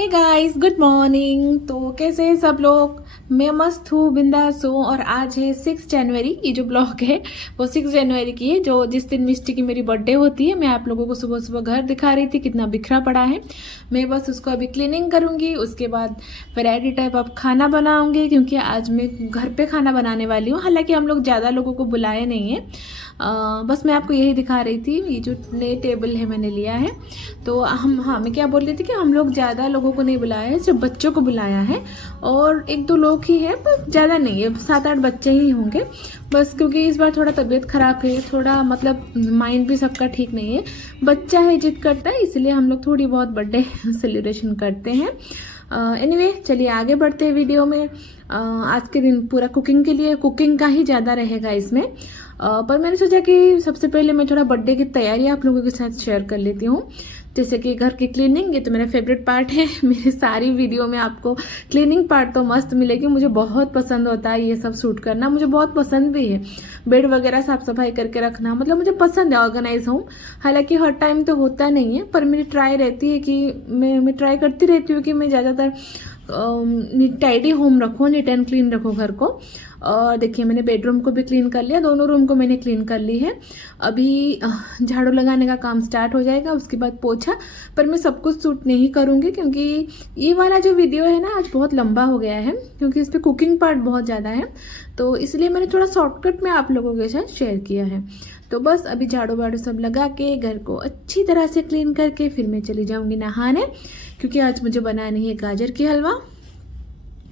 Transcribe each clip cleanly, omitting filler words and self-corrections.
Hey guys, good morning. तो कैसे हैं सब लोग? मैं मस्त हूँ, बिंदास हूँ। और आज है 6 जनवरी। ये जो ब्लॉग है वो 6 जनवरी की है, जो जिस दिन मिस्टी की मेरी बर्थडे होती है। मैं आप लोगों को सुबह सुबह घर दिखा रही थी कितना बिखरा पड़ा है। मैं बस उसको अभी क्लीनिंग करूँगी, उसके बाद वैरायटी टाइप अब खाना बनाऊँगी, क्योंकि आज मैं घर पे खाना बनाने वाली हूँ। हालांकि हम लोग ज़्यादा लोगों को बुलाए नहीं है, बस मैं आपको यही दिखा रही थी। ये जो नए टेबल है मैंने लिया है, तो मैं क्या बोल रही थी कि हम लोग ज़्यादा लोगों को नहीं बुलाया है, सिर्फ बच्चों को बुलाया है। और 1-2 लोग ही है, पर ज़्यादा नहीं है, 7-8 बच्चे ही होंगे बस। क्योंकि इस बार थोड़ा तबीयत ख़राब है, थोड़ा मतलब माइंड भी सबका ठीक नहीं है। बच्चा है, जिद करता है, इसलिए हम लोग थोड़ी बहुत बर्थडे सेलिब्रेशन करते हैं। एनीवे, चलिए आगे बढ़ते हैं वीडियो में। आज के दिन पूरा कुकिंग के लिए, कुकिंग का ही ज़्यादा रहेगा इसमें। पर मैंने सोचा कि सबसे पहले मैं थोड़ा बर्थडे की तैयारी आप लोगों के साथ शेयर कर लेती हूँ। जैसे कि घर की क्लीनिंग, ये तो मेरा फेवरेट पार्ट है। मेरी सारी वीडियो में आपको क्लीनिंग पार्ट तो मस्त मिलेगी। मुझे बहुत पसंद होता है ये सब शूट करना, मुझे बहुत पसंद भी है। बेड वगैरह साफ सफाई करके रखना, मतलब मुझे पसंद है ऑर्गेनाइज हूँ। हालांकि हर टाइम तो होता नहीं है, पर मेरी ट्राई रहती है कि मैं ट्राई करती रहती हूँ कि मैं ज़्यादातर टाइडी होम रखो, नीट एंड क्लीन रखो घर को। और देखिए, मैंने बेडरूम को भी क्लीन कर लिया, दोनों रूम को मैंने क्लीन कर ली है। अभी झाड़ू लगाने का काम स्टार्ट हो जाएगा, उसके बाद पोछा। पर मैं सब कुछ शूट नहीं करूँगी, क्योंकि ये वाला जो वीडियो है ना आज बहुत लंबा हो गया है, क्योंकि इस पर कुकिंग पार्ट बहुत ज़्यादा है। तो इसलिए मैंने थोड़ा शॉर्टकट में आप लोगों के साथ शेयर किया है। तो बस अभी झाड़ू वाड़ू सब लगा के घर को अच्छी तरह से क्लीन करके फिर मैं चली जाऊँगी नहाने, क्योंकि आज मुझे बनानी है गाजर की हलवा।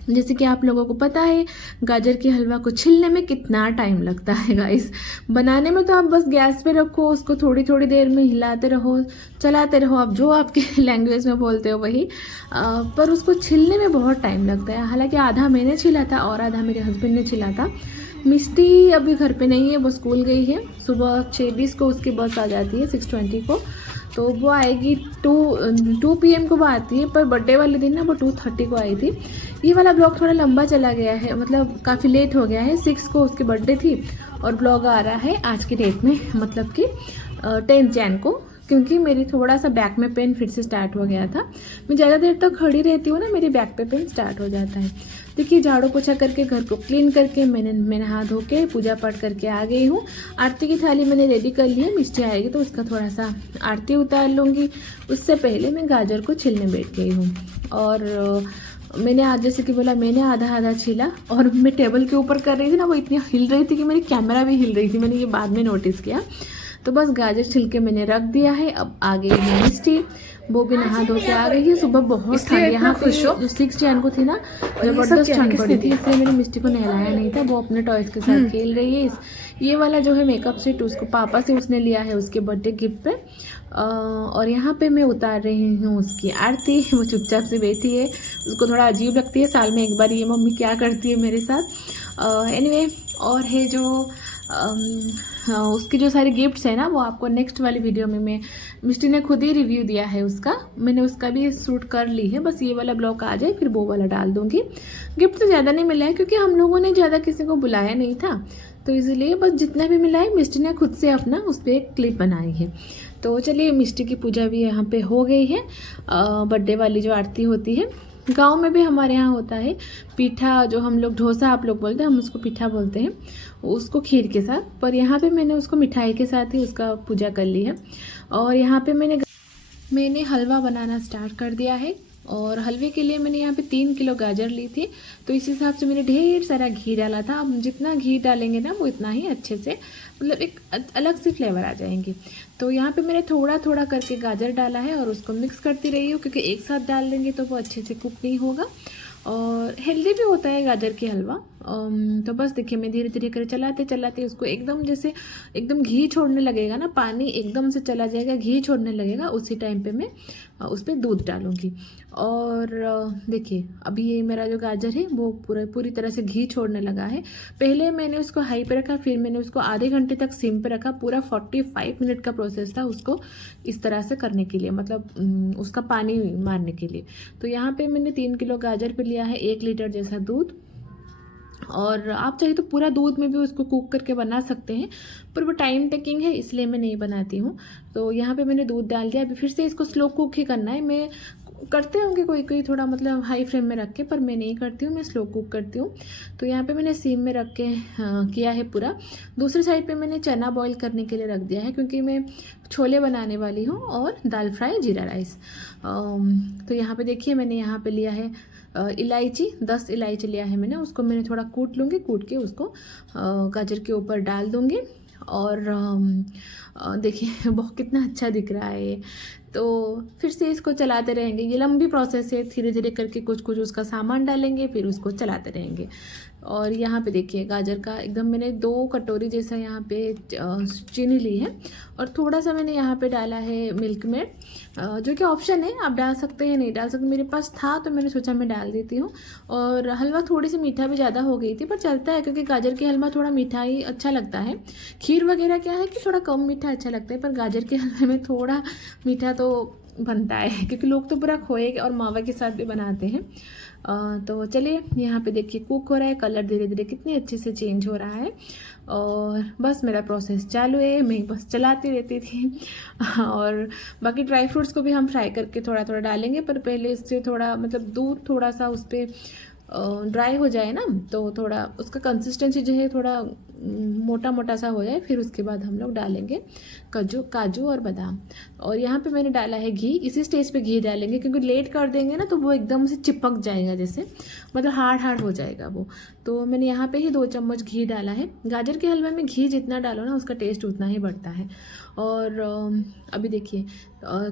जैसे कि आप लोगों को पता है, गाजर के हलवा को छिलने में कितना टाइम लगता है गाइस। बनाने में तो आप बस गैस पे रखो, उसको थोड़ी थोड़ी देर में हिलाते रहो, चलाते रहो, आप जो आपके लैंग्वेज में बोलते हो वही। पर उसको छिलने में बहुत टाइम लगता है। हालांकि आधा मैंने छिला था और आधा मेरे हस्बैंड ने छिला था। मिस्टी अभी घर पे नहीं है, वो स्कूल गई है। सुबह 6:20 को उसकी बस आ जाती है, 6:20 को। तो वो आएगी 2 PM को वो आती है, पर बर्थडे वाले दिन ना वो 2:30 को आई थी। ये वाला ब्लॉग थोड़ा लंबा चला गया है, मतलब काफ़ी लेट हो गया है। 6 को उसकी बर्थडे थी और ब्लॉग आ रहा है आज की डेट में, मतलब कि 10 जैन को। क्योंकि मेरी थोड़ा सा बैक में पेन फिर से स्टार्ट हो गया था। मैं ज़्यादा देर तक खड़ी रहती हूँ ना, मेरी बैक पे पेन स्टार्ट हो जाता है। देखिए, झाड़ू पोछा करके घर को क्लीन करके मैं नहा धो के पूजा पाठ करके आ गई हूँ। आरती की थाली मैंने रेडी कर ली है, मिस्टी आएगी तो उसका थोड़ा सा आरती उतार लूँगी। उससे पहले मैं गाजर को छिलने बैठ गई हूँ। और मैंने आज जैसे कि बोला, मैंने आधा आधा छिला, और मैं टेबल के ऊपर कर रही थी ना, वो इतनी हिल रही थी कि मेरी कैमरा भी हिल रही थी। मैंने ये बाद में नोटिस किया। तो बस गाजर छिल के मैंने रख दिया है। अब आ गई है मिस्टी, वो भी नहा धो के आ गई है। सुबह बहुत ठंड यहाँ पे, जो 6 जैन को थी ना, जबरदस्त ठंड पड़ी थी, इसलिए मेरी मिस्टी को नहलाया नहीं था। वो अपने टॉयज के साथ खेल रही है। ये वाला जो है मेकअप सेट, उसको पापा से उसने लिया है उसके बर्थडे गिफ्ट पे। और यहाँ पे मैं उतार रही हूँ उसकी आरती। वो चुपचाप से बैठी है, उसको थोड़ा अजीब लगती है। साल में एक बार ये मम्मी क्या करती है मेरे साथ। एनीवे, और है जो उसकी जो सारे गिफ्ट्स हैं ना, वो आपको नेक्स्ट वाली वीडियो में मैं मिस्टी ने खुद ही रिव्यू दिया है उसका, मैंने उसका भी शूट कर ली है। बस ये वाला ब्लॉग आ जाए फिर वो वाला डाल दूँगी। गिफ्ट तो ज़्यादा नहीं मिला है, क्योंकि हम लोगों ने ज़्यादा किसी को बुलाया नहीं था, तो इसलिए बस जितना भी मिला है मिस्टी ने खुद से अपना उस पर एक क्लिप बनाई है। तो चलिए, मिस्टी की पूजा भी यहाँ पे हो गई है। बर्थडे वाली जो आरती होती है, गांव में भी हमारे यहाँ होता है पीठा, जो हम लोग डोसा आप लोग बोलते हैं, हम उसको पीठा बोलते हैं, उसको खीर के साथ। पर यहाँ पे मैंने उसको मिठाई के साथ ही उसका पूजा कर ली है। और यहाँ पे मैंने हलवा बनाना स्टार्ट कर दिया है। और हलवे के लिए मैंने यहाँ पे 3 किलो गाजर ली थी, तो इस हिसाब से मैंने ढेर सारा घी डाला था। अब जितना घी डालेंगे ना, वो इतना ही अच्छे से, मतलब एक अलग सी फ्लेवर आ जाएंगी। तो यहाँ पे मैंने थोड़ा थोड़ा करके गाजर डाला है और उसको मिक्स करती रही हूँ, क्योंकि एक साथ डाल देंगे तो वो अच्छे से कुक नहीं होगा। और हेल्दी भी होता है गाजर की हलवा। तो बस देखिए, मैं धीरे धीरे कर चलाते चलाते उसको एकदम, जैसे एकदम घी छोड़ने लगेगा ना, पानी एकदम से चला जाएगा, घी छोड़ने लगेगा, उसी टाइम पे मैं उस पर दूध डालूँगी। और देखिए, अभी ये मेरा जो गाजर है वो पूरी तरह से घी छोड़ने लगा है। पहले मैंने उसको हाई पे रखा, फिर मैंने उसको आधे घंटे तक सिम पे रखा। पूरा 45 मिनट का प्रोसेस था उसको इस तरह से करने के लिए, मतलब उसका पानी मारने के लिए। तो यहाँ पे मैंने 3 किलो गाजर पे लिया है 1 लीटर जैसा दूध। और आप चाहे तो पूरा दूध में भी उसको कुक करके बना सकते हैं, पर वो टाइम टेकिंग है, इसलिए मैं नहीं बनाती हूँ। तो यहाँ पे मैंने दूध डाल दिया। अभी फिर से इसको स्लो कुक ही करना है। मैं करते होंगे कोई कोई थोड़ा मतलब हाई फ्लेम में रख के, पर मैं नहीं करती हूँ, मैं स्लो कुक करती हूँ। तो यहाँ पे मैंने सिम में रख के किया है पूरा। दूसरी साइड पे मैंने चना बॉईल करने के लिए रख दिया है, क्योंकि मैं छोले बनाने वाली हूँ और दाल फ्राई जीरा राइस। तो यहाँ पे देखिए मैंने यहाँ पे लिया है इलायची, 10 इलायची लिया है मैंने, उसको मैंने थोड़ा कूट लूँगी, कूट के उसको गाजर के ऊपर डाल दूँगी। और देखिए बहुत कितना अच्छा दिख रहा है ये। तो फिर से इसको चलाते रहेंगे, ये लंबी प्रोसेस है, धीरे धीरे करके कुछ कुछ उसका सामान डालेंगे, फिर उसको चलाते रहेंगे। और यहाँ पे देखिए गाजर का एकदम मैंने 2 कटोरी जैसा यहाँ पे चीनी ली है, और थोड़ा सा मैंने यहाँ पे डाला है मिल्क मेड, जो कि ऑप्शन है, आप डाल सकते हैं नहीं डाल सकते, मेरे पास था तो मैंने सोचा मैं डाल देती हूँ। और हलवा थोड़ी सी मीठा भी ज़्यादा हो गई थी, पर चलता है क्योंकि गाजर के हलवा थोड़ा मीठा ही अच्छा लगता है। खीर वगैरह क्या है कि थोड़ा कम मीठा अच्छा लगता है, पर गाजर के हलवे में थोड़ा मीठा तो बनता है, क्योंकि लोग तो पूरा खोए और मावा के साथ भी बनाते हैं। तो चलिए यहाँ पे देखिए कुक हो रहा है, कलर धीरे धीरे कितने अच्छे से चेंज हो रहा है। और बस मेरा प्रोसेस चालू है, मैं बस चलाती रहती थी। और बाकी ड्राई फ्रूट्स को भी हम फ्राई करके थोड़ा थोड़ा डालेंगे, पर पहले इससे थोड़ा मतलब दूध थोड़ा सा उस पर ड्राई हो जाए ना, तो थोड़ा उसका कंसिस्टेंसी जो है थोड़ा मोटा मोटा सा हो जाए, फिर उसके बाद हम लोग डालेंगे काजू और बादाम। और यहाँ पे मैंने डाला है घी, इसी स्टेज पे घी डालेंगे, क्योंकि लेट कर देंगे ना तो वो एकदम से चिपक जाएगा, जैसे मतलब हार्ड हार्ड हो जाएगा वो। तो मैंने यहाँ पे ही 2 चम्मच घी डाला है। गाजर के हलवे में घी जितना डालो ना उसका टेस्ट उतना ही बढ़ता है। और अभी देखिए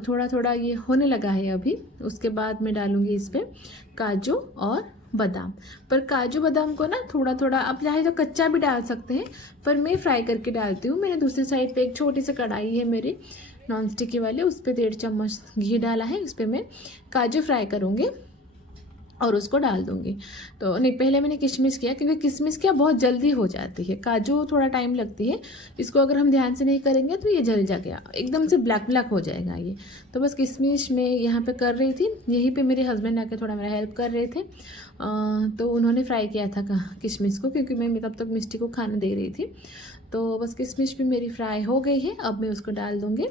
थोड़ा थोड़ा ये होने लगा है अभी। उसके बाद मैं डालूँगी इस पर काजू और बादाम। पर काजू बादाम को ना थोड़ा थोड़ा आप चाहे तो कच्चा भी डाल सकते हैं, पर मैं फ्राई करके डालती हूँ। मैंने दूसरी साइड पे एक छोटी सी कढ़ाई है मेरी नॉन स्टिक वाले, उस पर 1.5 चम्मच घी डाला है, उस पर मैं काजू फ्राई करूँगी और उसको डाल दूँगी। तो नहीं, पहले मैंने किशमिश किया, क्योंकि किशमिश क्या बहुत जल्दी हो जाती है, काजू थोड़ा टाइम लगती है। इसको अगर हम ध्यान से नहीं करेंगे तो ये जल जा गया, एकदम से ब्लैक ब्लैक हो जाएगा ये। तो बस किशमिश मैं यहाँ पे कर रही थी, यहीं पे मेरे हस्बैंड आके थोड़ा मेरा हेल्प कर रहे थे। तो उन्होंने फ्राई किया था किशमिश को, क्योंकि मैं तब तक मिष्टी को खाना दे रही थी। तो बस किशमिश भी मेरी फ्राई हो गई है, अब मैं उसको डाल दूँगी।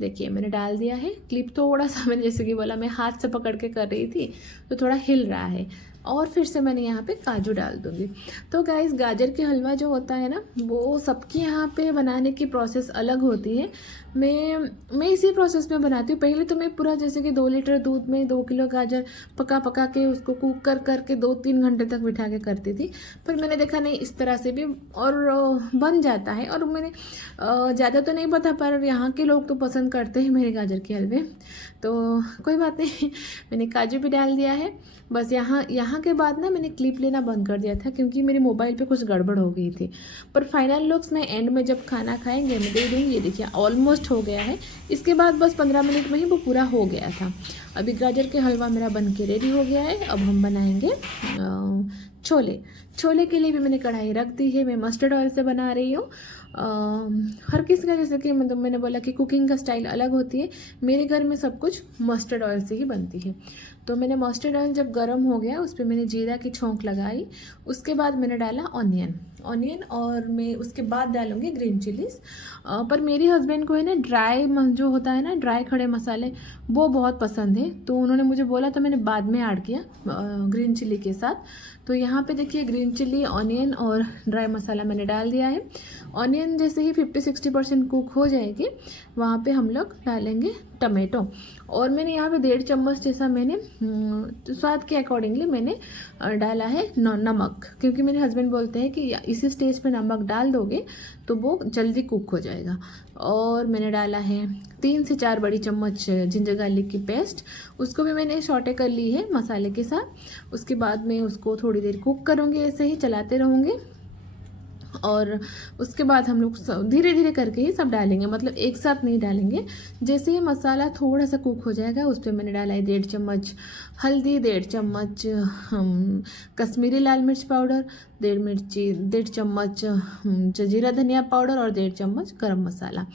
देखिए मैंने डाल दिया है। क्लिप थोड़ा सा मैंने जैसे कि बोला मैं हाथ से पकड़ के कर रही थी, तो थोड़ा हिल रहा है। और फिर से मैंने यहाँ पे काजू डाल दूँगी। तो गाइस गाजर के हलवा जो होता है ना, वो सबके यहाँ पे बनाने की प्रोसेस अलग होती है। मैं इसी प्रोसेस में बनाती हूँ। पहले तो मैं पूरा जैसे कि 2 लीटर दूध में 2 किलो गाजर पका के उसको कुक करके 2-3 घंटे तक बिठा के करती थी। पर मैंने देखा नहीं, इस तरह से भी और बन जाता है। और मैंने ज़्यादा तो नहीं पता, पर यहाँ के लोग तो पसंद करते हैं मेरे गाजर के हलवे, तो कोई बात नहीं। मैंने काजू भी डाल दिया है। बस यहाँ के बाद ना मैंने क्लिप लेना बंद कर दिया था, क्योंकि मेरे मोबाइल पे कुछ गड़बड़ हो गई थी। पर फाइनल लुक्स मैं एंड में जब खाना खाएंगे मैं दे दूँगी। ये देखिए ऑलमोस्ट हो गया है। इसके बाद बस 15 मिनट में ही वो पूरा हो गया था। अभी गाजर के हलवा मेरा बन के रेडी हो गया है। अब हम बनाएंगे छोले के लिए भी मैंने कढ़ाई रख दी है। मैं मस्टर्ड ऑयल से बना रही हूँ। हर किसी का जैसे कि मतलब मैंने बोला कि कुकिंग का स्टाइल अलग होती है, मेरे घर में सब कुछ मस्टर्ड ऑयल से ही बनती है। तो मैंने मस्टर्ड ऑयल जब गर्म हो गया उस पर मैंने जीरा की छोंक लगाई। उसके बाद मैंने डाला ऑनियन और मैं उसके बाद डालूँगी ग्रीन चिलीज़। पर मेरे हस्बैंड को है ना ड्राई जो होता है ना, ड्राई खड़े मसाले, वो बहुत पसंद है। तो उन्होंने मुझे बोला, तो मैंने बाद में ऐड किया ग्रीन चिली के साथ। तो यहाँ पे देखिए ग्रीन चिली, ऑनियन और ड्राई मसाला मैंने डाल दिया है। ऑनियन जैसे ही 50-60% कुक हो जाएगी, वहाँ पे हम लोग डालेंगे टमाटो। और मैंने यहाँ पे 1.5 चम्मच जैसा मैंने तो स्वाद के अकॉर्डिंगली मैंने डाला है नमक, क्योंकि मेरे हस्बैंड बोलते हैं कि इसी स्टेज पे नमक डाल दोगे तो वो जल्दी कुक हो जाएगा। और मैंने डाला है 3 से 4 बड़ी चम्मच जिंजर गार्लिक की पेस्ट, उसको भी मैंने सॉटे कर ली है मसाले के साथ। उसके बाद मैं उसको थोड़ी देर कुक करूँगी, ऐसे ही चलाते रहूँगी। और उसके बाद हम लोग धीरे धीरे करके ही सब डालेंगे, मतलब एक साथ नहीं डालेंगे। जैसे ही मसाला थोड़ा सा कुक हो जाएगा उस पर मैंने डाला है 1.5 चम्मच हल्दी, 1.5 चम्मच कश्मीरी लाल मिर्च पाउडर, 1.5 चम्मच जीरा धनिया पाउडर और 1.5 चम्मच गरम मसाला।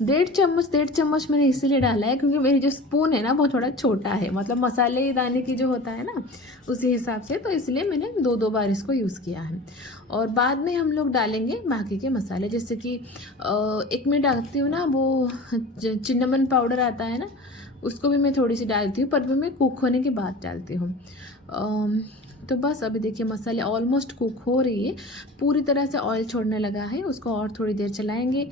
1.5 चम्मच मैंने इसीलिए डाला है क्योंकि मेरी जो स्पून है ना वो थोड़ा छोटा है, मतलब मसाले दाने की जो होता है ना उसी हिसाब से, तो इसलिए मैंने 2 बार इसको यूज़ किया है। और बाद में हम लोग डालेंगे बाकी के मसाले, जैसे कि एक मैं डालती हूँ ना वो चिन्नमन पाउडर आता है ना, उसको भी मैं थोड़ी सी डालती हूँ, पर भी मैं कुक होने के बाद डालती हूँ। तो बस अभी देखिए मसाले ऑलमोस्ट कुक हो रही है, पूरी तरह से ऑयल छोड़ने लगा है। उसको और थोड़ी देर चलाएंगे।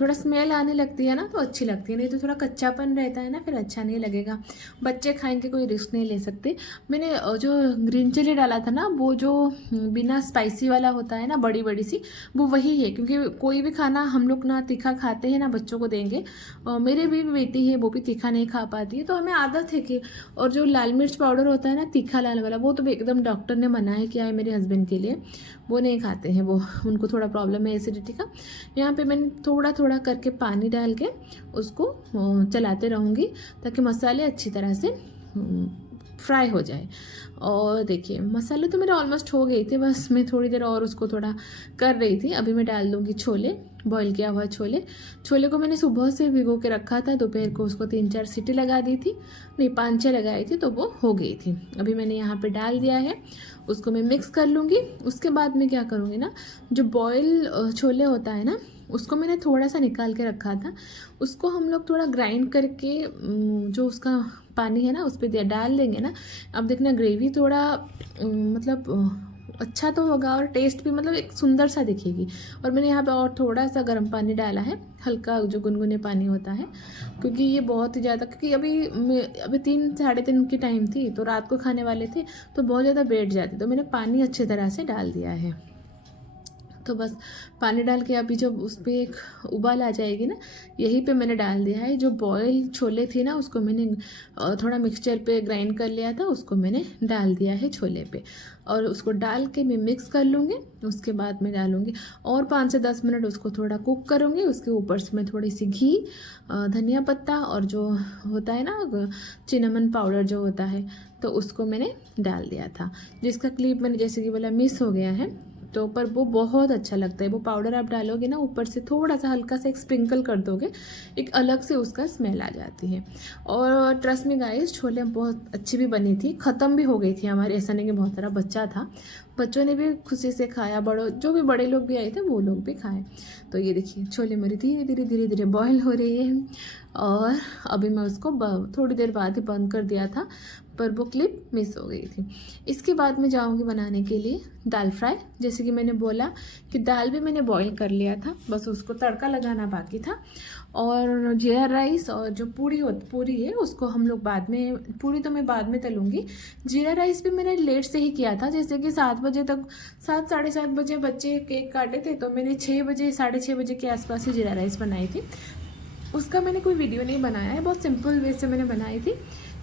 थोड़ा स्मेल आने लगती है ना तो अच्छी लगती है, नहीं तो थोड़ा कच्चापन रहता है ना, फिर अच्छा नहीं लगेगा। बच्चे खाएंगे, कोई रिस्क नहीं ले सकते। मैंने जो ग्रीन चिली डाला था ना, वो जो बिना स्पाइसी वाला होता है ना, बड़ी बड़ी सी, वो वही है। क्योंकि कोई भी खाना हम लोग ना तीखा खाते हैं ना बच्चों को देंगे। मेरे भी बेटी है, वो भी तीखा नहीं खा पाती है, तो हमें आदत है कि। और जो लाल मिर्च पाउडर होता है ना, तीखा लाल वाला, वो तो एकदम डॉक्टर ने मना है किया है मेरे हस्बैंड के लिए, वो नहीं खाते हैं। वो उनको थोड़ा प्रॉब्लम है एसिडिटी का। यहाँ पे मैंने थोड़ा थोड़ा करके पानी डाल के उसको चलाते रहूँगी, ताकि मसाले अच्छी तरह से फ्राई हो जाए। और देखिए मसाले तो मेरे ऑलमोस्ट हो गए थे, बस मैं थोड़ी देर और उसको थोड़ा कर रही थी। अभी मैं डाल दूँगी छोले, बॉईल किया हुआ छोले को मैंने सुबह से भिगो के रखा था, दोपहर को उसको 3-4 सीटी लगा दी थी, नहीं 5-6 लगाई थी, तो वो हो गई थी। अभी मैंने यहाँ पे डाल दिया है, उसको मैं मिक्स कर लूँगी। उसके बाद मैं क्या करूँगी ना, जो बॉयल छोले होता है ना, उसको मैंने थोड़ा सा निकाल के रखा था, उसको हम लोग थोड़ा ग्राइंड करके जो उसका पानी है ना उस पर डाल देंगे ना। अब देखना ग्रेवी थोड़ा मतलब अच्छा तो होगा, और टेस्ट भी मतलब एक सुंदर सा दिखेगी। और मैंने यहाँ पे और थोड़ा सा गर्म पानी डाला है, हल्का जो गुनगुने पानी होता है, क्योंकि ये बहुत ही ज़्यादा, क्योंकि अभी 3-3:30 की टाइम थी, तो रात को खाने वाले थे, तो बहुत ज़्यादा बैठ जाते, तो मैंने पानी अच्छी तरह से डाल दिया है। तो बस पानी डाल के अभी जब उस पर एक उबाल आ जाएगी ना, यहीं पे मैंने डाल दिया है जो बॉयल छोले थे ना, उसको मैंने थोड़ा मिक्सचर पे ग्राइंड कर लिया था, उसको मैंने डाल दिया है छोले पे। और उसको डाल के मैं मिक्स कर लूँगी। उसके बाद मैं डालूँगी और 5 से 10 मिनट उसको थोड़ा कुक करूँगी। उसके ऊपर से मैं थोड़ी सी घी, धनिया पत्ता और जो होता है ना चिनामन पाउडर जो होता है, तो उसको मैंने डाल दिया था, जिसका क्लिप मैंने जैसे कि बोला मिस हो गया है। तो पर वो बहुत अच्छा लगता है, वो पाउडर आप डालोगे ना, ऊपर से थोड़ा सा हल्का सा एक स्प्रिंकल कर दोगे, एक अलग से उसका स्मेल आ जाती है। और ट्रस्ट में गाइस, छोले बहुत अच्छी भी बनी थी, ख़त्म भी हो गई थी हमारे, ऐसा नहीं कि बहुत सारा बच्चा था, बच्चों ने भी खुशी से खाया, बड़ों जो भी बड़े लोग भी आए थे वो लोग भी खाए। तो ये देखिए छोले मेरी धीरे धीरे धीरे धीरे बॉयल हो रही है। और अभी मैं उसको थोड़ी देर बाद ही बंद कर दिया था, पर वो क्लिप मिस हो गई थी। इसके बाद मैं जाऊंगी बनाने के लिए दाल फ्राई। जैसे कि मैंने बोला कि दाल भी मैंने बॉईल कर लिया था, बस उसको तड़का लगाना बाकी था। और जीरा राइस और जो पूरी है उसको हम लोग बाद में, पूरी तो मैं बाद में तलूँगी। जीरा राइस भी मैंने लेट से ही किया था, जैसे कि 7 बजे तक, 7 साढ़े 7 बजे बच्चे केक काटे थे, तो मैंने 6 बजे 6:30 बजे के आसपास ही जीरा राइस बनाई थी। उसका मैंने कोई वीडियो नहीं बनाया है, बहुत सिंपल वे से मैंने बनाई थी,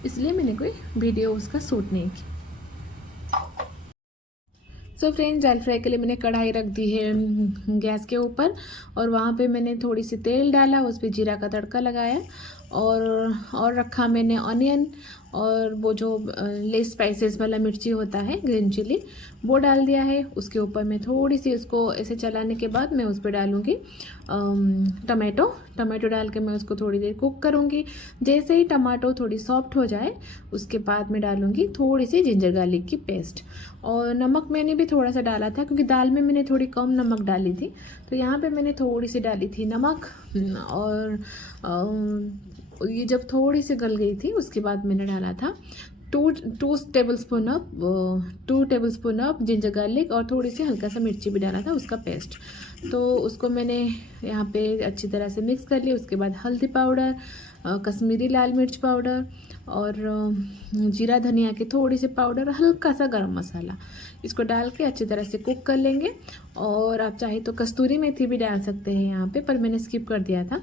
इसलिए मैंने कोई वीडियो उसका शूट नहीं की। सो फ्रेंड्स, दाल फ्राई के लिए मैंने कढ़ाई रख दी है गैस के ऊपर, और वहाँ पे मैंने थोड़ी सी तेल डाला, उस पर जीरा का तड़का लगाया, और रखा मैंने ऑनियन, और वो जो लेस स्पाइसेस वाला मिर्ची होता है ग्रीन चिली, वो डाल दिया है। उसके ऊपर मैं थोड़ी सी उसको ऐसे चलाने के बाद मैं उस पर डालूँगी टमाटो डाल के मैं उसको थोड़ी देर कुक करूँगी। जैसे ही टमाटो थोड़ी सॉफ्ट हो जाए, उसके बाद मैं डालूँगी थोड़ी सी जिंजर गार्लिक की पेस्ट। और नमक मैंने भी थोड़ा सा डाला था, क्योंकि दाल में मैंने थोड़ी कम नमक डाली थी, तो यहाँ पे मैंने थोड़ी सी डाली थी नमक। और ये जब थोड़ी सी गल गई थी, उसके बाद मैंने डाला था 2 टेबलस्पून ऑफ जिंजर गार्लिक, और थोड़ी सी हल्का सा मिर्ची भी डाला था, उसका पेस्ट। तो उसको मैंने यहाँ पे अच्छी तरह से मिक्स कर लिया। उसके बाद हल्दी पाउडर, कश्मीरी लाल मिर्च पाउडर, और जीरा धनिया के थोड़ी से पाउडर, हल्का सा गरम मसाला, इसको डाल के अच्छी तरह से कुक कर लेंगे। और आप चाहे तो कस्तूरी मेथी भी डाल सकते हैं यहाँ पे, पर मैंने स्किप कर दिया था।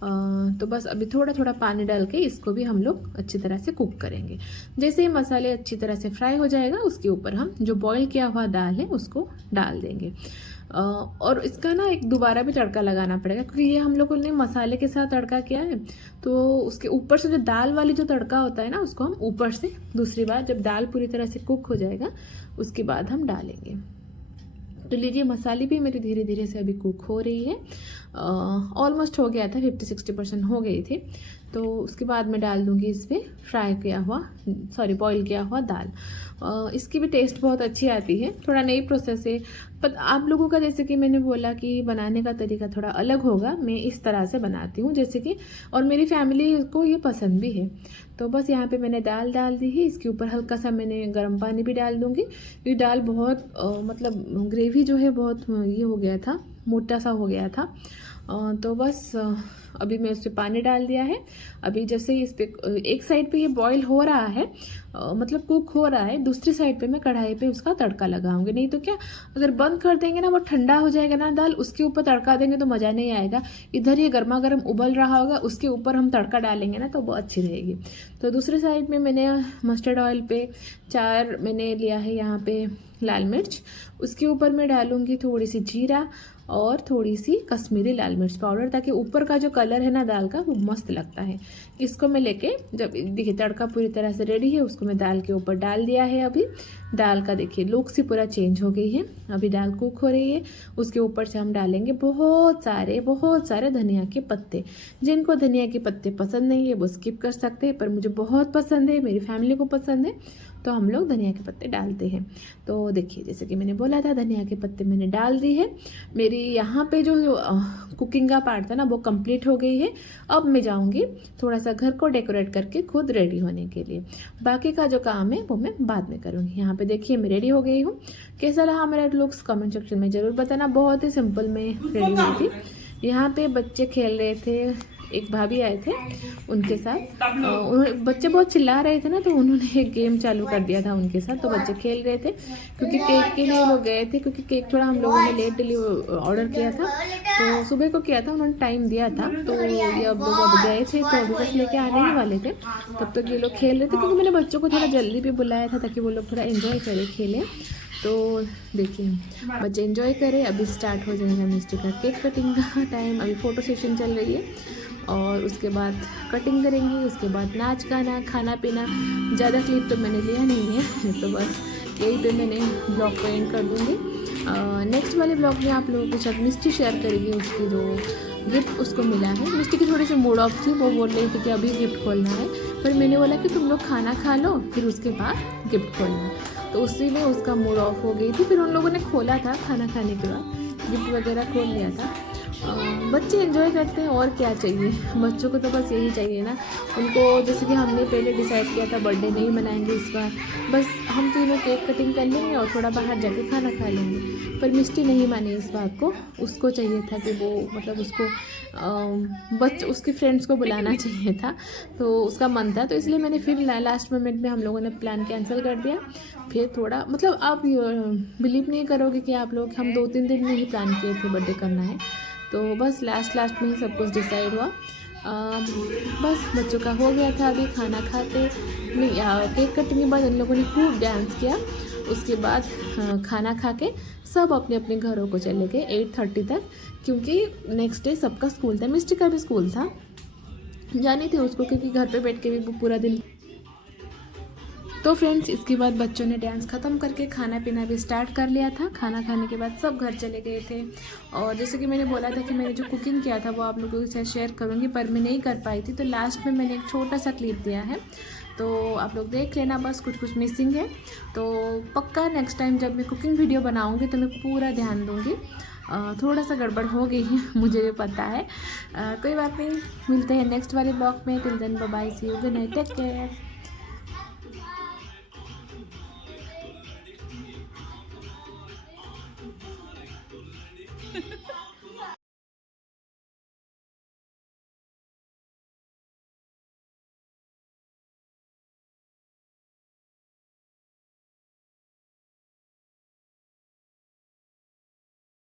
तो बस अभी थोड़ा थोड़ा पानी डाल के इसको भी हम लोग अच्छी तरह से कुक करेंगे। जैसे ही मसाले अच्छी तरह से फ्राई हो जाएगा, उसके ऊपर हम जो बॉईल किया हुआ दाल है उसको डाल देंगे। और इसका ना एक दोबारा भी तड़का लगाना पड़ेगा, क्योंकि ये हम लोगों ने मसाले के साथ तड़का किया है, तो उसके ऊपर से जो दाल वाली जो तड़का होता है ना, उसको हम ऊपर से दूसरी बार जब दाल पूरी तरह से कुक हो जाएगा उसके बाद हम डालेंगे। तो लीजिए मसाले भी मेरी धीरे धीरे से अभी कुक हो रही है, ऑलमोस्ट हो गया था, 50-60% हो गई थी। तो उसके बाद मैं डाल दूँगी इस पर बॉईल किया हुआ दाल। इसकी भी टेस्ट बहुत अच्छी आती है। थोड़ा नई प्रोसेस है, पर आप लोगों का जैसे कि मैंने बोला कि बनाने का तरीका थोड़ा अलग होगा। मैं इस तरह से बनाती हूँ जैसे कि, और मेरी फैमिली को ये पसंद भी है। तो बस यहाँ पे मैंने दाल डाल दी है, इसके ऊपर हल्का सा मैंने गर्म पानी भी डाल दूँगी। ये दाल बहुत मतलब ग्रेवी जो है बहुत ये हो गया था, मोटा सा हो गया था। तो बस अभी मैं उस पर पानी डाल दिया है। अभी जैसे इस पे एक साइड पे ये बॉईल हो रहा है, मतलब कुक हो रहा है, दूसरी साइड पे मैं कढ़ाई पे उसका तड़का लगाऊंगी। नहीं तो क्या, अगर बंद कर देंगे ना वो ठंडा हो जाएगा ना दाल, उसके ऊपर तड़का देंगे तो मज़ा नहीं आएगा। इधर ये गर्मा गर्म उबल रहा होगा, उसके ऊपर हम तड़का डालेंगे ना तो वो अच्छी रहेगी। तो दूसरी साइड में मैंने मस्टर्ड ऑयल पे 4 मैंने लिया है यहाँ पे लाल मिर्च, उसके ऊपर मैं डालूँगी थोड़ी सी जीरा और थोड़ी सी कश्मीरी लाल मिर्च पाउडर, ताकि ऊपर का जो कलर है ना दाल का वो मस्त लगता है। इसको मैं लेके, जब देखिए तड़का पूरी तरह से रेडी है, उसको मैं दाल के ऊपर डाल दिया है। अभी दाल का देखिए लुक सी पूरा चेंज हो गई है। अभी दाल कुक हो रही है, उसके ऊपर से हम डालेंगे बहुत सारे धनिया के पत्ते। जिनको धनिया के पत्ते पसंद नहीं है वो स्किप कर सकते हैं, पर मुझे बहुत पसंद है, मेरी फैमिली को पसंद है, तो हम लोग धनिया के पत्ते डालते हैं। तो देखिए जैसे कि मैंने बोला था, धनिया के पत्ते मैंने डाल दी है। मेरी यहाँ पे जो कुकिंग का पार्ट था ना वो कंप्लीट हो गई है। अब मैं जाऊँगी थोड़ा सा घर को डेकोरेट करके खुद रेडी होने के लिए। बाकी का जो काम है वो मैं बाद में करूँगी। यहाँ पे देखिए मैं रेडी हो गई हूँ। कैसा रहा मेरा लुक्स कमेंट सेक्शन में ज़रूर बताना। बहुत ही सिंपल में रेडी हुई थी। यहाँ पे बच्चे खेल रहे थे, एक भाभी आए थे उनके साथ। बच्चे बहुत चिल्ला रहे थे ना, तो उन्होंने एक गेम चालू कर दिया था उनके साथ। तो बच्चे खेल रहे थे, क्योंकि केक के लिए लोग गए थे, क्योंकि केक थोड़ा हम लोगों ने लेट डिलीवर ऑर्डर किया था, तो सुबह को किया था, उन्होंने टाइम दिया था। तो ये अब लोग अब गए थे, तो अभी बस लेके आने ही वाले थे। तब तक ये लोग खेल रहे थे, क्योंकि मैंने बच्चों को थोड़ा जल्दी भी बुलाया था ताकि वो लोग थोड़ा एंजॉय करें, खेलें। तो देखिए बच्चे एंजॉय करें। अभी स्टार्ट हो जाएगा मिस्टी का केक कटिंग का टाइम। अभी फ़ोटो सेशन चल रही है, और उसके बाद कटिंग करेंगे, उसके बाद नाच गाना खाना पीना। ज़्यादा क्लिप तो मैंने लिया नहीं है, तो बस यही पे मैंने ब्लॉग को एंड कर दूँगी। नेक्स्ट वाले ब्लॉग में आप लोगों के साथ मिस्टी शेयर करेगी उसकी जो गिफ्ट उसको मिला है। मिस्टी की थोड़ी सी मूड ऑफ थी, वो बोल रही थी कि अभी गिफ्ट खोलना है, पर मैंने बोला कि तुम लोग खाना खा लो फिर उसके बाद गिफ्ट खोलना। तो उसी में उसका मूड ऑफ हो गई थी। फिर उन लोगों ने खोला था, खाना खाने के बाद गिफ्ट वगैरह खोल लिया था। बच्चे एंजॉय करते हैं, और क्या चाहिए बच्चों को, तो बस यही चाहिए ना उनको। जैसे कि हमने पहले डिसाइड किया था बर्थडे नहीं मनाएंगे इस बार, बस हम तीनों केक कटिंग कर लेंगे और थोड़ा बाहर जाके खाना खा लेंगे। पर मिस्टी नहीं मानी इस बात को, उसको चाहिए था कि वो मतलब उसको उसके फ्रेंड्स को बुलाना चाहिए था, तो उसका मन था। तो इसलिए मैंने फिर लास्ट मोमेंट में हम लोगों ने प्लान कैंसिल कर दिया। फिर थोड़ा मतलब आप बिलीव नहीं करोगे कि आप लोग, हम 2-3 दिन में ही प्लान किए थे बर्थडे करना है, तो बस लास्ट में ही सब कुछ डिसाइड हुआ। बस बच्चों का हो गया था। अभी खाना खाते नहीं, केक कटिंग के बाद इन लोगों ने खूब डांस किया। उसके बाद खाना खा के सब अपने अपने घरों को चले गए 8:30 तक, क्योंकि नेक्स्ट डे सबका स्कूल था। मिस्टी का भी स्कूल था, जानी थी उसको, क्योंकि घर पे बैठ के भी वो पूरा दिन। तो फ्रेंड्स इसके बाद बच्चों ने डांस ख़त्म करके खाना पीना भी स्टार्ट कर लिया था। खाना खाने के बाद सब घर चले गए थे। और जैसे कि मैंने बोला था कि मैंने जो कुकिंग किया था वो आप लोगों के साथ शेयर करूँगी, पर मैं नहीं कर पाई थी, तो लास्ट में मैंने एक छोटा सा क्लिप दिया है, तो आप लोग देख लेना। बस कुछ मिसिंग है, तो पक्का नेक्स्ट टाइम जब मैं कुकिंग वीडियो बनाऊँगी तो मैं पूरा ध्यान दूँगी। थोड़ा सा गड़बड़ हो गई है मुझे भी पता है, कोई बात नहीं। मिलते हैं नेक्स्ट वाले ब्लॉग में। Till then bye bye, see you, good night, take care.